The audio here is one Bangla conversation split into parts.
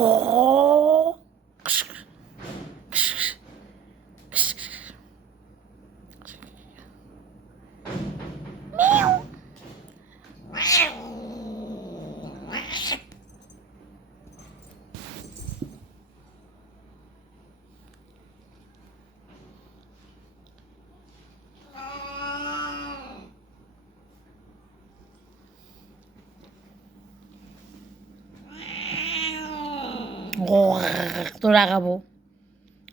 ও তো রাগাবো,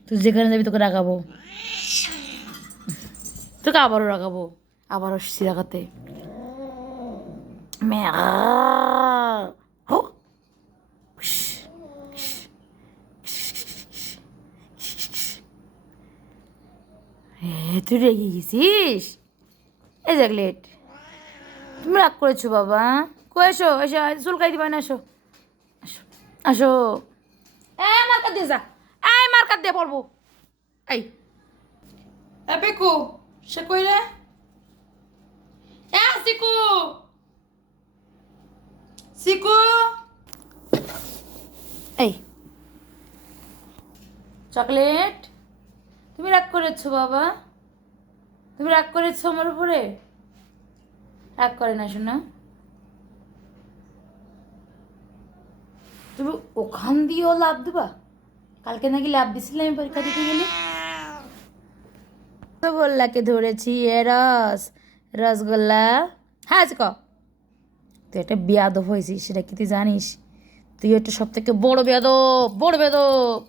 তুই যেখানে যাবি তোকে রাগাবো, তোকে আবারও রাগাবো, আবারও আসছি রাগাতে। হো তুই রেগে গেছিস? এই জ্যাকলেট, তুমি রাগ করেছো বাবা? কো এসো এসো, চুলকাই দিবা না, এসো আসো আসো। মার্কার দিয়ে যা, মার্কার দিয়ে পড়বো। এই পেকু, সে কই রে? সিকু, সিকু, এই চকলেট, তুমি রাগ করেছো বাবা? তুমি রাগ করেছো আমার উপরে? রাগ করে না শোনা, তুমি ওখান দিয়েও লাভ দিবা? কালকে নাকি লাভ দিছিলে আমি পরীক্ষা দিতে গেলে। রসগোল্লাকে ধরেছি, এ রসগোল্লা। হ্যাঁ ক, তুই একটা বেয়াদব হয়েছিস, সেটা কি তুই জানিস? তুই একটা সব থেকে বড় বেয়াদব, বড় বেয়াদব।